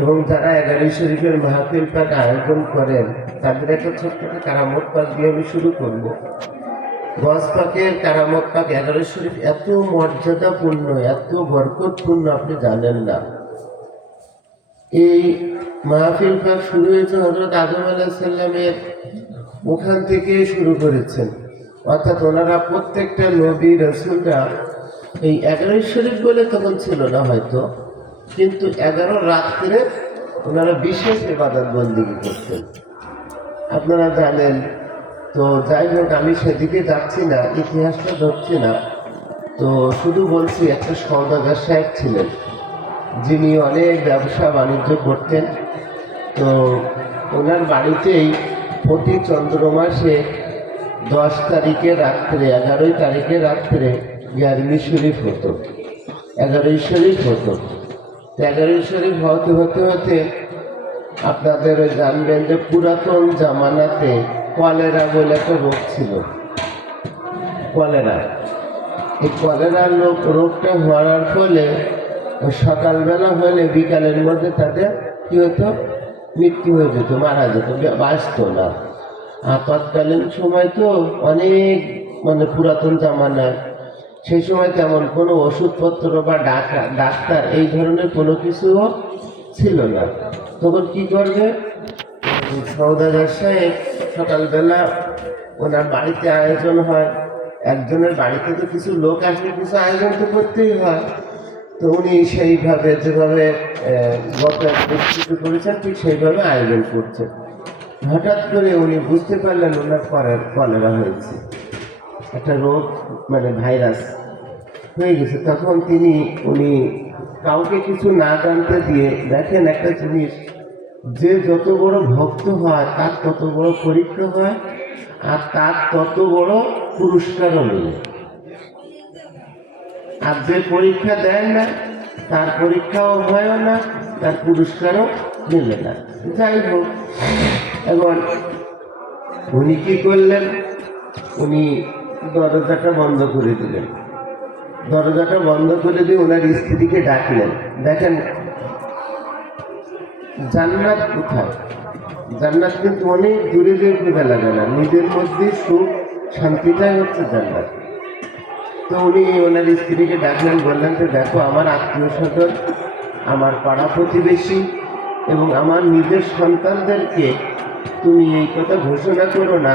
এবং যারা 11 শরীফের মাহফিল পাক আয়োজন করেন তাদের একটা ছোট্ট একটা কারামত পাক দিয়ে আমি শুরু করব। গজ পাকের কারামত পাক 11 শরীফ এত মর্যাদাপূর্ণ, এত বরকতপূর্ণ, আপনি জানেন না। এই মাহফিল পাক শুরু হয়েছে হযরত আদম আলাইহিস সালামের ওখান থেকে শুরু করেছেন। অর্থাৎ ওনারা প্রত্যেকটা নবী রাসূলরা এই 11 শরীফ বলে তখন ছিল না হয়তো, কিন্তু 11 রাত্রে ওনারা বিশেষ ইবাদত বন্দেগী করতেন, আপনারা জানেন। তো যাই হোক, আমি সেদিকে যাচ্ছি না, ইতিহাসটা ধরছি না। তো শুধু বলছি, একটা সওদাগর সাহেব ছিলেন যিনি অনেক ব্যবসা বাণিজ্য করতেন। তো ওনার বাড়িতেই প্রতি চন্দ্র মাসে 10 তারিখে রাত্রে, 11 তারিখে রাত্রে 11 শরীফ হতো, 11 শরীফ হতো। 11 শরীফ হতে হতে হতে আপনাদের জানবেন যে পুরাতন জামানাতে কলেরা বলে একটা রোগ ছিল, কলেরা। এই কলেরা রোগটা হওয়ার ফলে সকালবেলা হলে বিকালের মধ্যে তাদের কী হতো, মৃত্যু হয়ে যেত, মারা যেত, বাঁচত না। আর তৎকালীন সময় তো অনেক পুরাতন জামানায় সেই সময় তেমন কোনো ওষুধপত্র বা ডাক্তার এই ধরনের কোনো কিছুও ছিল না। তখন কি করবে, সওদাগর সাহেব সকালবেলা ওনার বাড়িতে আয়োজন হয়, একজনের বাড়িতে তো কিছু লোক আসলে কিছু আয়োজন তো করতেই হয়। তো উনি সেইভাবে যেভাবে গত প্রস্তুতি করেছেন ঠিক সেইভাবে আয়োজন করছেন। হঠাৎ করে উনি বুঝতে পারলেন ওনার কলেরা হয়েছে, একটা রোগ, ভাইরাস হয়ে গেছে। তখন উনি কাউকে কিছু না জানতে দিয়ে, দেখেন একটা জিনিস, যে যত বড় ভক্ত হয় তার তত বড় পরীক্ষা হয়, আর তার তত বড় পুরস্কারও মেলে। আর যে পরীক্ষা দেয় না তার পরীক্ষাও হয় না, তার পুরস্কারও মেলে না। যাই হোক, এখন উনি কি করলেন, উনি দরজাটা বন্ধ করে দিলেন। দরজাটা বন্ধ করে দিয়ে ওনার স্ত্রীকে ডাকলেন। দেখেন জান্নাত কোথায়, জান্নাত কিন্তু অনেক দূরে দূরে লাগে না, নিজের মধ্যে সুখ শান্তিটাই হচ্ছে জান্নাত। তো উনি ওনার স্ত্রীকে ডাকলেন, বললেন যে দেখো, আমার আত্মীয় স্বজন, আমার পাড়া প্রতিবেশী এবং আমার নিজের সন্তানদেরকে তুমি এই কথা ঘোষণা করো না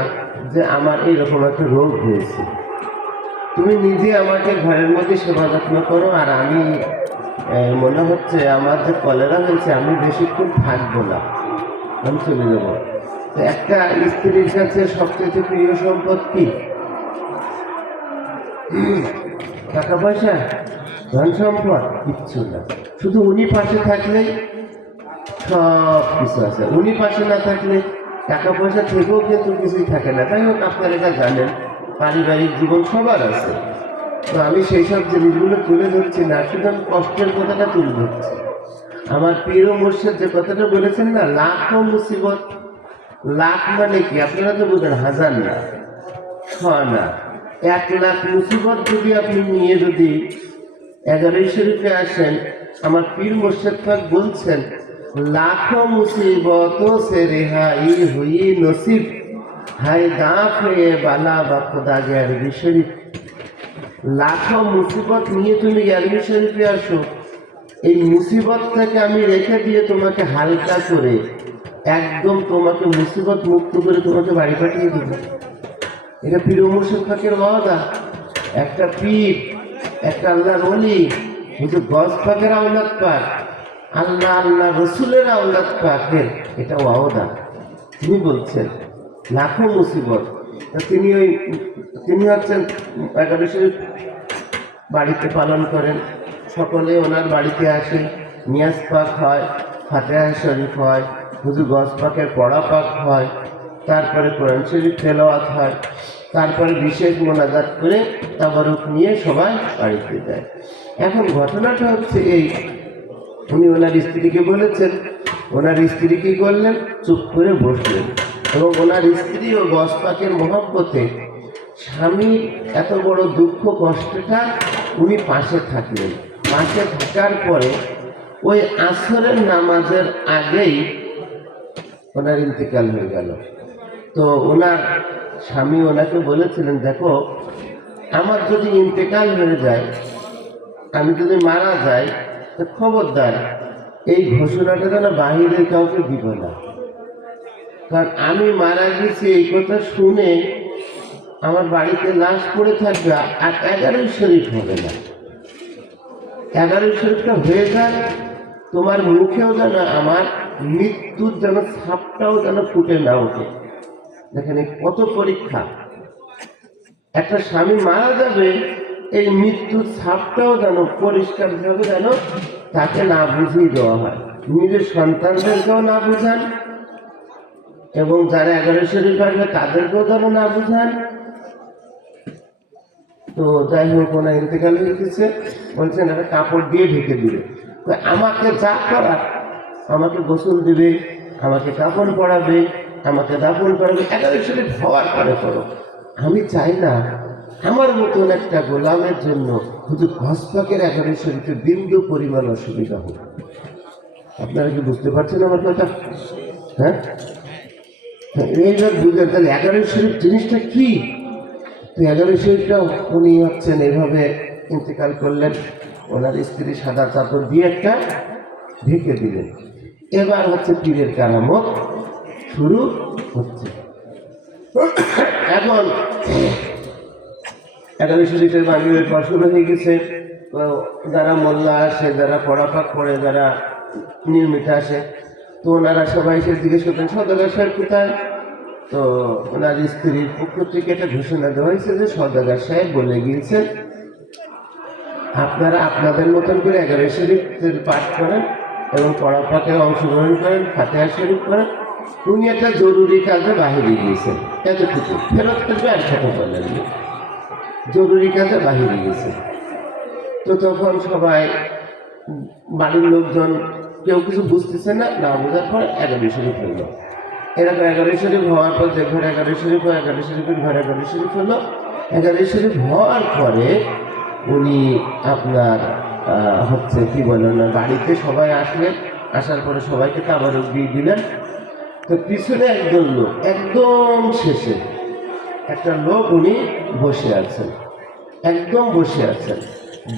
যে আমার এইরকম একটা রোগ হয়েছে। তুমি নিজে আমাকে ঘরের মধ্যে সেবা যত্ন করো, আর আমি মনে হচ্ছে আমার যে কলেরা হয়েছে আমি বেশিক্ষণ থাকবো না, আমি চলে যাবো। তো একটা স্ত্রীর কাছে সবচেয়ে প্রিয় সম্পদ কি? টাকা পয়সা, ধন সম্পদ কিচ্ছু না। শুধু উনি পাশে থাকলেই সব কিছু আছে, উনি পাশে না থাকলে টাকা পয়সা থেকেও কিন্তু কিছুই থাকে না। তাই হোক, আপনারা এটা জানেন, পারিবারিক জীবন সবার আছে। তো আমি সেই সব জিনিসগুলো তুলে ধরছি না, শুধু আমি কষ্টের কথাটা তুলে ধরছি। আমার পীর ও মুর্শিদ যে কথাটা বলেছেন না, লাখো মুসিবত, লাখ মানে কি আপনারা তো বুঝেন, হাজার না, না, 1 লাখ মুসিবত যদি আপনি নিয়ে যদি 11 শরীফে আসেন, আমার পীর মুর্শিদ পাক বলছেন, লাখো মুসিবত সে রেহাই হুই নসিব, হাই দাফে বালা বা খোদা গে 11 শরীফ। লাখো মুসিবত নিয়ে তুমি 11 শরীফে আসো, এই মুসিবত থেকে আমি রেখে দিয়ে তোমাকে হালকা করে একদম তোমাকে মুসিবত মুক্ত করে তোমাকে বাড়ি পাঠিয়ে দেব। এটা পীর ও মুর্শিদ পাকের ওয়াদা। একটা পীর, একটা আল্লাহর ওলি, কিন্তু গজ পাকের আওলাদ পাক, আল্লাহ রসুলের আওলাদ পাকের এটা ওয়াদা। তিনি বলছেন লাখো মুসিবত। তিনি হচ্ছেন 11 শরীফ বাড়িতে পালন করেন, সকলে ওনার বাড়িতে আসে, নিয়াজ পাক হয়, ফাতিহা শরীফ হয়, হুজুর গজ পাকের পড়া পাক হয়, তারপরে কোরআন শরীফ তেলাওয়াত হয়, তারপরে বিশেষ মোনাজাত করে তাবারুক নিয়ে সবাই বাড়িতে যায়। এখন ঘটনাটা হচ্ছে এই, উনি ওনার স্ত্রীকে বলেছেন, ওনার স্ত্রী কী করলেন, চুপ করে বসলেন, এবং ওনার স্ত্রী ও গজ পাকের মহব্বতে স্বামীর এত বড় দুঃখ কষ্টটা উনি পাশে থাকলেন। পাশে থাকার পরে ওই আসরের নামাজের আগেই ওনার ইন্তেকাল হয়ে গেল। তো ওনার স্বামী ওনাকে বলেছিলেন, দেখো আমার যদি ইন্তেকাল হয়ে যায়, আমি যদি মারা যাই, তো খবরদার এই ঘোষণাটা যেন বাহিরে কাউকে দিব না, কারণ আমি মারা গেছি এই কথা শুনে আমার বাড়িতে লাশ পড়ে থাকবে, আর 11 শরীফ হবে না। 11 শরীফটা হয়ে যায়, তোমার মুখেও যেন আমার মৃত্যুর যেন ছাপটাও যেন ফুটে না ওঠে। দেখেন কত পরীক্ষা, একটা স্বামী মারা যাবে, এই মৃত্যুর ছাপটাও যেন পরিষ্কারভাবে যেন তাকে না বুঝিয়ে দেওয়া হয়, নিজের সন্তানদেরকেও না বুঝান এবং যারা 11 শরীফ আসবে তাদেরকেও যেন না বুঝান। তো যাই হোক, ওনার ইন্তেকাল হয়ে গেছে, বলছেন একটা কাপড় দিয়ে ঢেকে দিবে, আমাকে যা করার, আমাকে গোসল দিবে, আমাকে কাপড় পরাবে, আমাকে দাফন করাবে, 11 শরীফ হওয়ার পরে করো। আমি চাই না আমার মতন একটা গোলামের জন্য শুধু ঘসপাকের 11 শরীফে বিন্দু পরিমাণ অসুবিধা হোক। আপনারা কি বুঝতে পারছেন আমার কথা? হ্যাঁ, এইবার বুঝলেন তাহলে 11 শরীফ জিনিসটা কি। তো 11 শরীফটা উনি হচ্ছেন এইভাবে ইন্তেকাল করলেন, ওনার স্ত্রী সাদা চাদর দিয়ে একটা ঢেকে দিলেন। এবার হচ্ছে পীরের কারামত শুরু হচ্ছে। এখন 11 শরীফের বাণীর পর শুরু হয়ে গেছে। যারা মোল্লা আসে, যারা পড়াপাক করে, যারা নিয়মিত আসে, তো ওনারা সবাই সে জিজ্ঞেস করতেন সওদাগর সাহেব কোথায়। তো ওনার স্ত্রীর পক্ষ থেকে একটা ঘোষণা দেওয়া হয়েছে যে সওদাগর সাহেব বলে গিয়েছেন আপনারা আপনাদের মতন করে 11 শরীফের পাঠ করেন এবং পড়াপাকে অংশগ্রহণ করেন, ফাতিহা শরীফ করেন। উনি একটা জরুরি কাজে বাহিরে গিয়েছেন, এতটুকু, ফেরত করবে আর কথা বলেন, জরুরি কাজে বাহিরে গিয়েছেন। তো তখন সবাই বাড়ির লোকজন কেউ কিছু বুঝতেছে না, না বোঝার পর 11 শরীফ হইল। এরকম 11 শরীফ হওয়ার পর যে ঘরে 11 শরীফ হয়, 11 শরীফের ঘরে 11 শরীফ হলো। 11 শরীফ হওয়ার পরে উনি আপনার হচ্ছে কি বলেন না, বাড়িতে সবাই আসলেন, আসার পরে সবাইকে তাবারক দিয়ে দিলেন। তো পিছনে একজন লোক, একদম শেষে একটা লোক, উনি বসে আছেন, একদম বসে আছেন।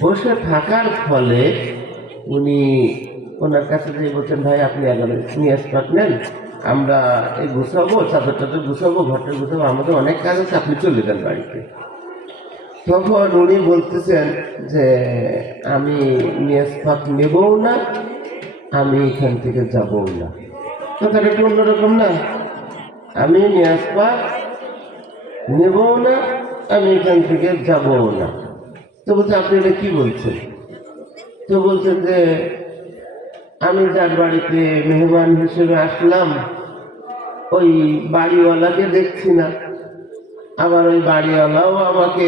বসে থাকার ফলে উনি ওনার কাছে যে বলছেন, ভাই আপনি 11 নিয়ে পাক নেন, আমরা এই গুছাবো, চাদর টাদর গুছাবো, ঘরটা গুছাবো, আমাদের অনেক কাজ আছে, আপনি চলে যান বাড়িতে। তখন উনি বলতেছেন যে আমি নিয়াজ পাক নেবও না, আমি এখান থেকে যাবও না। কথাটা একটু অন্যরকম না? আমি নিয়াজ পাক নেবও না, আমি এখান থেকে যাবও না। তো বলছে আপনি এটা কি বলছেন? তো বলছেন যে আমি যার বাড়িতে মেহমান হিসেবে আসলাম, ওই বাড়িওয়ালাকে দেখছি না, আবার ওই বাড়িওয়ালাও আমাকে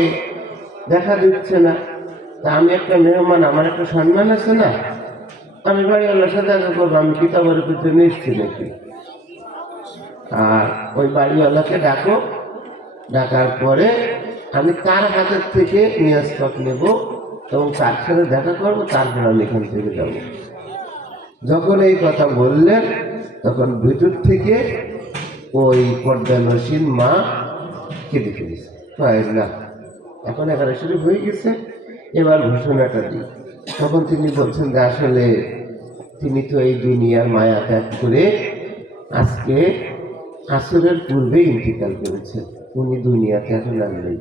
দেখা দিচ্ছে না। তা আমি একটা মেহমান, আমার একটা সম্মান আছে না, আমি বাড়িওয়ালার সাথে দেখা করবো, আমি কি তাবারকের জন্য এসছি নাকি? আর ওই বাড়িওয়ালাকে ডাকো, ডাকার পরে আমি তার হাতের থেকে নিয়াজ পাক নেব এবং তার সাথে দেখা করবো, তারপর আমি এখান থেকে যাব। যখন এই কথা বললেন তখন ভিতর থেকে ওই পর্দানসীন মা কেঁদে ফেলেছে, না এখন 11 শরীফ হয়ে গেছে, এবার ঘোষণাটা দিই। তখন তিনি বলছেন যে আসলে তিনি তো এই দুনিয়ার মায়া ত্যাগ করে আজকে আসরের পূর্বে ইন্তিকাল করেছেন, উনি দুনিয়াতে এখন আর নেই।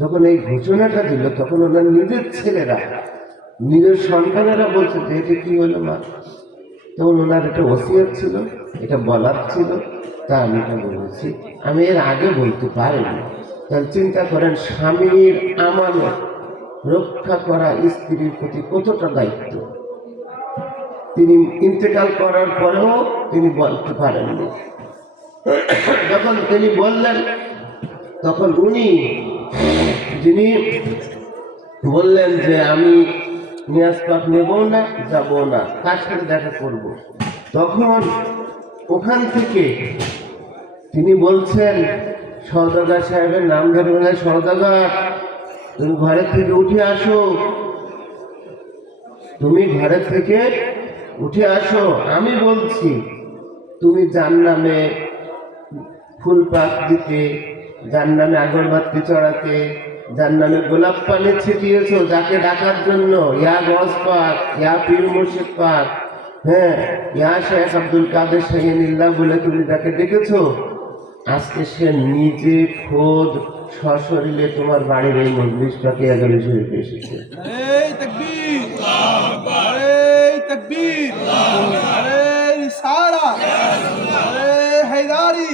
যখন এই ঘোষণাটা দিল তখন ওনার নিজের ছেলেরা, নিজের সন্তানেরা বলছে যে এটা কি হলো মা? তখন ওনার একটা ওসিয়ত ছিল, এটা বলার ছিল, তা আমি এটা বলেছি, আমি এর আগে বলতে পারিনি। তাহলে চিন্তা করেন স্বামীর আমানত রক্ষা করা স্ত্রীর প্রতি কতটা দায়িত্ব। তিনি ইন্তেকাল করার পরেও তিনি বলতে পারেননি। যখন তিনি বললেন তখন উনি যিনি বললেন যে আমি নিয়াজ পাক নেবো না, যাবো না, কার সাথে দেখা করব, তখন ওখান থেকে তিনি বলছেন সওদাগর সাহেবের নাম ধরে বলে, সওদাগর তুমি ঘরের থেকে উঠে আসো, তুমি ঘরের থেকে উঠে আসো। আমি বলছি তুমি যার নামে ফুল পাক দিতে, যার নামে আগরবাতি চড়াতে, যার নামে গোলাপ পানি ছিটিয়েছো, যাকে ডাকার জন্য ইয়া গস পাক, ইয়া পীর মুর্শিদ পাক, হ্যাঁ, ইয়া শেখ আব্দুল কাদের শাহিনুল্লাহ বলে তুমি যাকে ডেকেছো, আজকে সে নিজে খোদ সশরীরে তোমার বাড়ির এই মজলিস পাকে এগারো শরীফে এসেছে। নারে তাকবীর, নারে তাকবীর, নারে রিসালাত, নারে হায়দারি,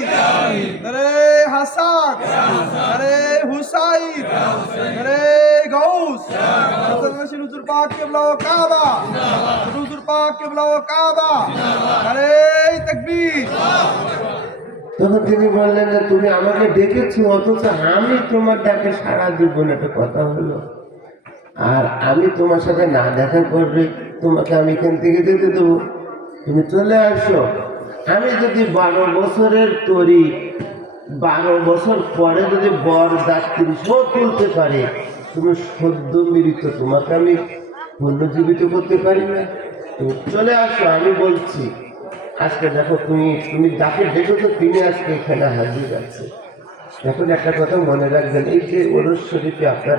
নারে হাসান, নারে হুসাইন, নারে গাউস, হাসান হুজুর পাক কিবলা ও কাবা, হুজুর পাক কিবলা ও কাবা, নারে তাকবীর। তখন তিনি বললেন যে তুমি আমাকে ডেকেছো, অথচ আমি তোমার ডাকে সারা দিব না, একটা কথা হলো। আর আমি তোমার সাথে না দেখা করবে তোমাকে আমি এখান থেকে যেতে দেবো, তুমি চলে আসো। আমি যদি 12 বছরের তরি 12 বছর পরে যদি বর যাত্রী সব তুলতে পারে, তুমি সদ্য মৃত, তোমাকে আমি পুনর্জীবিত করতে পারি না। তুমি চলে আসো, আমি বলছি। আজকে দেখো তুমি তুমি যাকে দেখেছো তিনি আজকে এখানে হাজির আছে। এখন একটা কথা মনে রাখবেন, এই যে ওরস শরীফে আপনার